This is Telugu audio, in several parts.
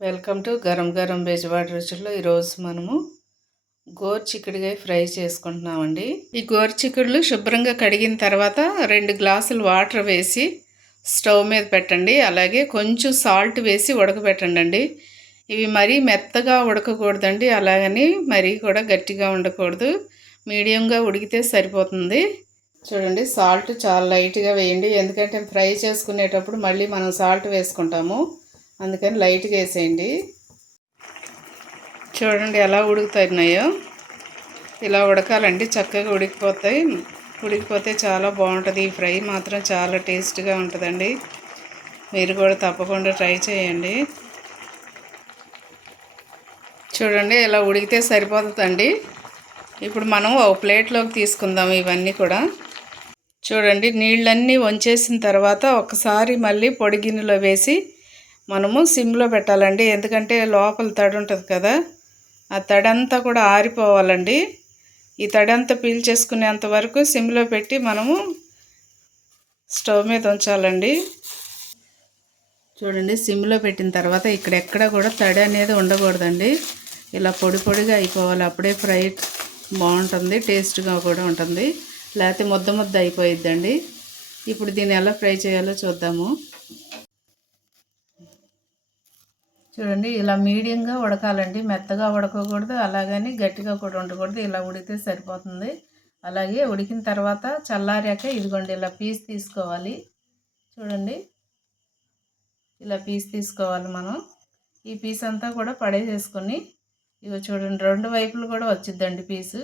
వెల్కమ్ టు గరం గరం బెజవాడ రుచుల్లో ఈరోజు మనము గోరు చిక్కుడుగా ఫ్రై చేసుకుంటున్నామండి. ఈ గోరు చిక్కుడులు శుభ్రంగా కడిగిన తర్వాత రెండు గ్లాసులు వాటర్ వేసి స్టవ్ మీద పెట్టండి. అలాగే కొంచెం సాల్ట్ వేసి ఉడకబెట్టండి అండి ఇవి మరీ మెత్తగా ఉడకకూడదండి. అలాగని మరీ కూడా గట్టిగా ఉండకూడదు. మీడియంగా ఉడికితే సరిపోతుంది. చూడండి సాల్ట్ చాలా లైట్గా వేయండి. ఎందుకంటే ఫ్రై చేసుకునేటప్పుడు మళ్ళీ మనం సాల్ట్ వేసుకుంటాము. అందుకని లైట్గా వేసేయండి. చూడండి ఎలా ఉడుకుతున్నాయో. ఇలా ఉడకాలండి చక్కగా ఉడికిపోతాయి. ఉడికిపోతే చాలా బాగుంటుంది. ఈ ఫ్రై మాత్రం చాలా టేస్ట్గా ఉంటుందండి. మీరు కూడా తప్పకుండా ట్రై చేయండి. చూడండి ఇలా ఉడికితే సరిపోతుందండి. ఇప్పుడు మనం ఒక ప్లేట్లోకి తీసుకుందాం ఇవన్నీ కూడా. చూడండి నీళ్ళన్నీ వంచేసిన తర్వాత ఒకసారి మళ్ళీ పొడి గిన్నెలో వేసి మనము సిమ్లో పెట్టాలండి. ఎందుకంటే లోపల తడి ఉంటుంది కదా ఆ తడి అంతా కూడా ఆరిపోవాలండి. ఈ తడి పీల్చేసుకునేంత వరకు సిమ్లో పెట్టి మనము స్టవ్ మీద ఉంచాలండి. చూడండి సిమ్లో పెట్టిన తర్వాత ఇక్కడెక్కడ కూడా తడి అనేది ఉండకూడదండి. ఇలా పొడి పొడిగా అయిపోవాలి. అప్పుడే ఫ్రై బాగుంటుంది టేస్ట్గా కూడా ఉంటుంది. లేకపోతే ముద్ద ముద్ద అయిపోయిద్దండి. ఇప్పుడు దీన్ని ఎలా ఫ్రై చేయాలో చూద్దాము. చూడండి ఇలా మీడియంగా ఉడకాలండి. మెత్తగా ఉడకకూడదు అలాగని గట్టిగా కూడా ఉండకూడదు. ఇలా ఉడికితే సరిపోతుంది. అలాగే ఉడికిన తర్వాత చల్లారాక ఇదిగోండి ఇలా పీస్ తీసుకోవాలి. చూడండి ఇలా పీస్ తీసుకోవాలి మనం. ఈ పీస్ అంతా కూడా పడేసేసుకొని ఇగో చూడండి రెండు వైపులు కూడా వచ్చిద్దండి పీసు.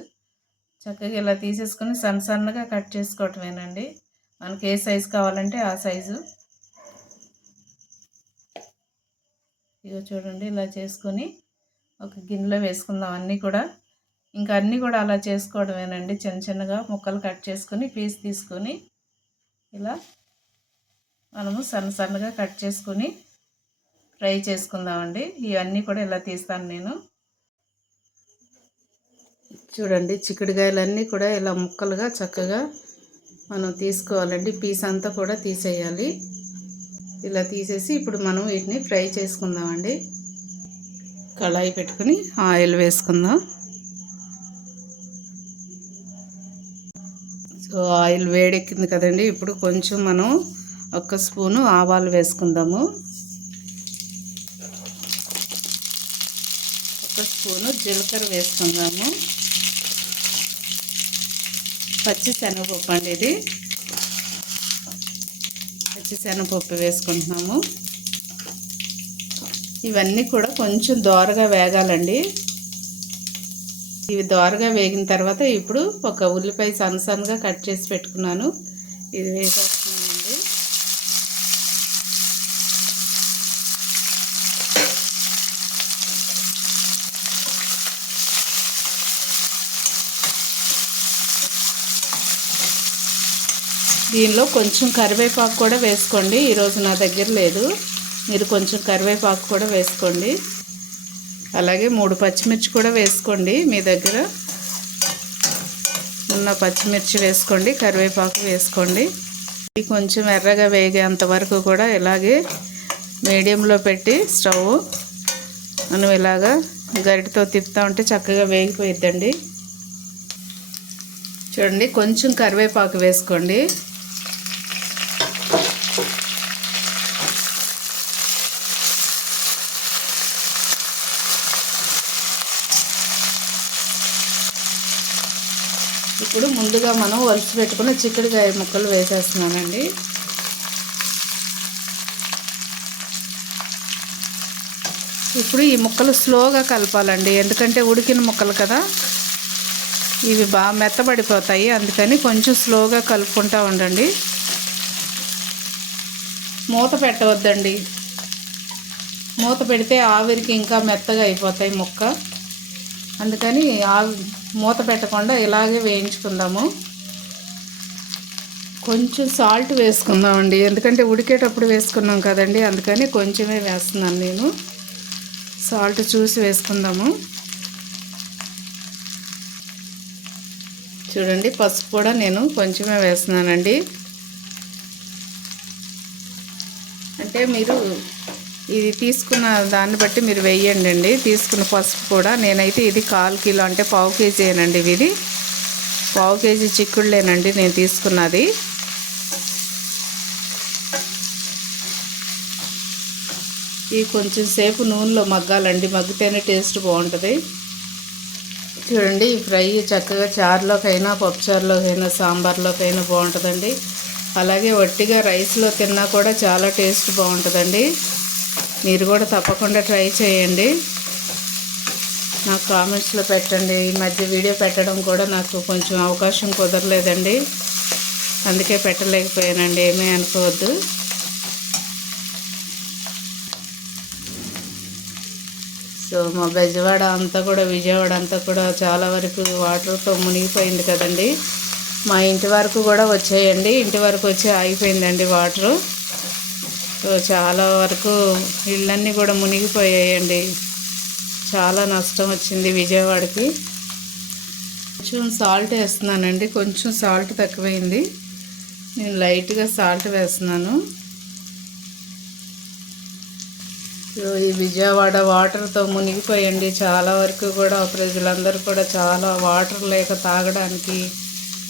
చక్కగా ఇలా తీసేసుకొని సన్న సన్నగా కట్ చేసుకోవటమేనండి. మనకి ఏ సైజు కావాలంటే ఆ సైజు. ఇగో చూడండి ఇలా చేసుకొని ఒక గిన్నెలో వేసుకుందాం అన్నీ కూడా. ఇంకా అన్నీ కూడా అలా చేసుకోవడమేనండి. చిన్న చిన్నగా ముక్కలు కట్ చేసుకొని పీస్ తీసుకొని ఇలా మనము సన్న సన్నగా కట్ చేసుకొని ఫ్రై చేసుకుందామండి. ఇవన్నీ కూడా ఇలా తీస్తాను నేను. చూడండి చిక్కుడుకాయలన్నీ కూడా ఇలా ముక్కలుగా చక్కగా మనం తీసుకోవాలండి. పీస్ అంతా కూడా తీసేయాలి. ఇలా తీసేసి ఇప్పుడు మనం వీటిని ఫ్రై చేసుకుందామండి. కళాయి పెట్టుకుని ఆయిల్ వేసుకుందాం. సో ఆయిల్ వేడెక్కింది కదండి. ఇప్పుడు కొంచెం మనం ఒక స్పూను ఆవాలు వేసుకుందాము. ఒక స్పూను జీలకర్ర వేసుకుందాము. పచ్చి శనగపప్పు అండి ఇది. పచ్చి శనగపప్పు వేసుకుంటున్నాము. ఇవన్నీ కూడా కొంచెం దోరగా వేగాలండి. ఇవి దోరగా వేగిన తర్వాత ఇప్పుడు ఒక ఉల్లిపాయ సన్న సన్నగా కట్ చేసి పెట్టుకున్నాను. ఇది వేసేస్తున్నానండి. దీనిలో కొంచెం కరివేపాకు కూడా వేసుకోండి. ఈరోజు నా దగ్గర లేదు. మీరు కొంచెం కరివేపాకు కూడా వేసుకోండి. అలాగే మూడు పచ్చిమిర్చి కూడా వేసుకోండి మీ దగ్గర. ఉన్న పచ్చిమిర్చి వేసుకోండి కరివేపాకు వేసుకోండి. ఇది కొంచెం ఎర్రగా వేగేంత వరకు కూడా ఇలాగే మీడియంలో పెట్టి స్టవ్ మనం ఇలాగా గరిటతో తిప్పుతూ ఉంటే చక్కగా వేగిపోయిద్దండి. చూడండి కొంచెం కరివేపాకు వేసుకోండి. ఇప్పుడు ముందుగా మనం వలిసి పెట్టుకున్న చిక్కుడుకాయ ముక్కలు వేసేస్తున్నానండి. ఇప్పుడు ఈ ముక్కలు స్లోగా కలపాలండి. ఎందుకంటే ఉడికిన ముక్కలు కదా. ఇవి బాగా మెత్తబడిపోతాయి. అందుకని కొంచెం స్లోగా కలుపుకుంటూ ఉండండి. మూత పెట్టవద్దండి. మూత పెడితే ఆవిరికి ఇంకా మెత్తగా అయిపోతాయి ముక్క. అందుకని ఆవి మూత పెట్టకుండా ఇలాగే వేయించుకుందాము. కొంచెం సాల్ట్ వేసుకుందామండి. ఎందుకంటే ఉడికేటప్పుడు వేసుకున్నాం కదండి అందుకని కొంచెమే వేస్తున్నాను నేను. సాల్ట్ చూసి వేసుకుందాము. చూడండి పసుపు కూడా నేను కొంచెమే వేస్తున్నానండి. అంటే మీరు ఇది తీసుకున్న దాన్ని బట్టి మీరు వేయండి అండి. తీసుకున్న పసుపు కూడా నేనైతే ఇది కాల్ కిలో అంటే పావు కేజీ అండి ఇది. పావు కేజీ చిక్కుళ్ళేనండి నేను తీసుకున్నది. ఇవి కొంచెం సేపు నూనెలో మగ్గాలండి. మగ్గితేనే టేస్ట్ బాగుంటుంది. చూడండి ఈ ఫ్రై చక్కగా చారులోకైనా పప్పుచారులోకైనా సాంబార్లోకైనా బాగుంటుందండి. అలాగే వట్టిగా రైస్లో తిన్నా కూడా చాలా టేస్ట్ బాగుంటుందండి. మీరు కూడా తప్పకుండా ట్రై చేయండి. నాకు కామెంట్స్లో పెట్టండి. ఈ మధ్య వీడియో పెట్టడం కూడా నాకు కొంచెం అవకాశం కుదరలేదండి. అందుకే పెట్టలేకపోయానండి. ఏమీ అనుకోవద్దు. సో మా బెజవాడ అంతా కూడా విజయవాడ అంతా కూడా చాలా వరకు వాటర్తో మునిగిపోయింది కదండి. మా ఇంటి వరకు కూడా వచ్చేయండి. ఇంటి వరకు వచ్చి ఆగిపోయిందండి వాటరు. సో చాలా వరకు ఇళ్ళన్నీ కూడా మునిగిపోయాయండి. చాలా నష్టం వచ్చింది విజయవాడకి. కొంచెం సాల్ట్ వేస్తున్నానండి. కొంచెం సాల్ట్ తక్కువైంది. నేను లైట్గా సాల్ట్ వేస్తున్నాను. ఈ విజయవాడ వాటర్తో మునిగిపోయండి. చాలా వరకు కూడా ప్రజలందరూ కూడా చాలా వాటర్ లేక తాగడానికి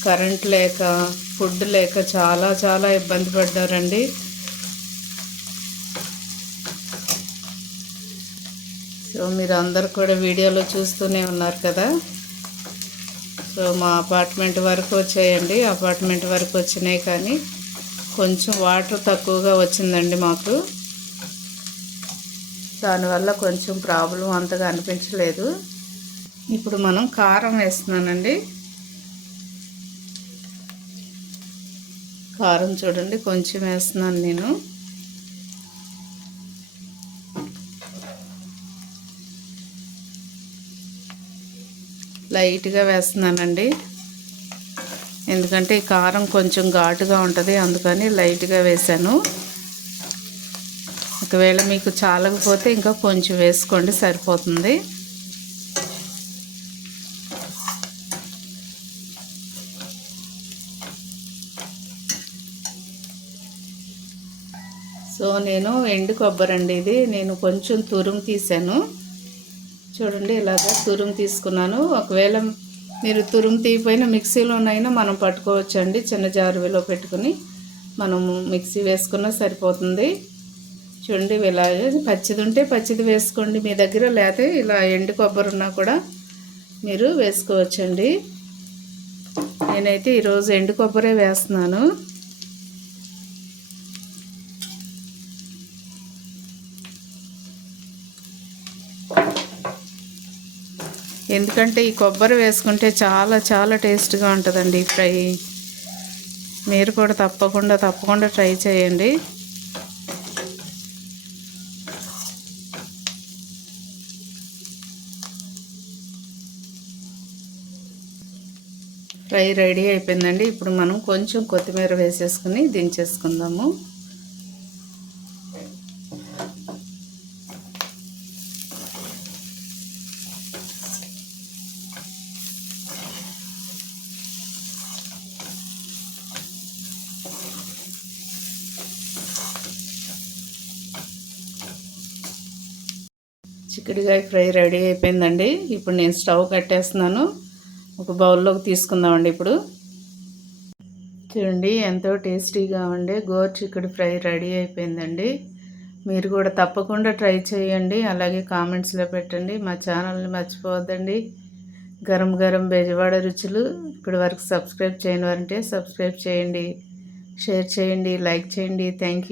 కరెంట్ లేక ఫుడ్ లేక చాలా చాలా ఇబ్బంది పడ్డారండి. సో మీరు అందరు కూడా వీడియోలో చూస్తూనే ఉన్నారు కదా? సో మా అపార్ట్మెంట్ వరకు వచ్చాయండి. అపార్ట్మెంట్ వరకు వచ్చినాయి కానీ కొంచెం వాటర్ తక్కువగా వచ్చిందండి మాకు. దానివల్ల కొంచెం ప్రాబ్లం అంతగా అనిపించలేదు. ఇప్పుడు మనం కారం వేస్తున్నానండి. కారం చూడండి కొంచెం వేస్తున్నాను నేను. లైట్గా వేస్తున్నానండి. ఎందుకంటే కారం కొంచెం ఘాటుగా ఉంటుంది అందుకని లైట్గా వేసాను ఒకవేళ మీకు చాలకపోతే ఇంకా కొంచెం వేసుకోండి సరిపోతుంది. సో నేను ఎండు కొబ్బరి అండి ఇది. నేను కొంచెం తురుము తీసాను చూడండి ఇలాగ తురుము తీసుకున్నాను. ఒకవేళ మీరు తురుము తీయపోయిన మిక్సీలోనైనా మనం పట్టుకోవచ్చండి చిన్న జారువిలో పెట్టుకుని. మనము మిక్సీ వేసుకున్నా సరిపోతుంది. చూడండి ఇలాగే పచ్చిది ఉంటే పచ్చిది వేసుకోండి. మీ దగ్గర లేకపోతే ఇలా ఎండు కొబ్బరి ఉన్నా కూడా మీరు వేసుకోవచ్చండి. నేనైతే ఈరోజు ఎండు కొబ్బరే వేస్తున్నాను. ఎందుకంటే ఈ కొబ్బరి వేసుకుంటే చాలా చాలా టేస్ట్గా ఉంటుందండి ఫ్రై. మీరు కూడా తప్పకుండా తప్పకుండా ట్రై చేయండి. ఫ్రై రెడీ అయిపోయిందండి. ఇప్పుడు మనం కొంచెం కొత్తిమీర వేసేసుకుని దించేసుకుందాము. చిక్కుడుకాయ ఫ్రై రెడీ అయిపోయిందండి. ఇప్పుడు నేను స్టవ్ కట్టేస్తున్నాను. ఒక బౌల్లోకి తీసుకుందామండి ఇప్పుడు. చూడండి ఎంతో టేస్టీగా ఉండే గోర్ చిక్కుడు ఫ్రై రెడీ అయిపోయిందండి. మీరు కూడా తప్పకుండా ట్రై చేయండి. అలాగే కామెంట్స్లో పెట్టండి. మా ఛానల్ని మర్చిపోవద్దండి. గరం గరం బెజవాడ రుచులు ఇప్పటి వరకు సబ్స్క్రైబ్ చేయని వారంటే సబ్స్క్రైబ్ చేయండి. షేర్ చేయండి లైక్ చేయండి. థ్యాంక్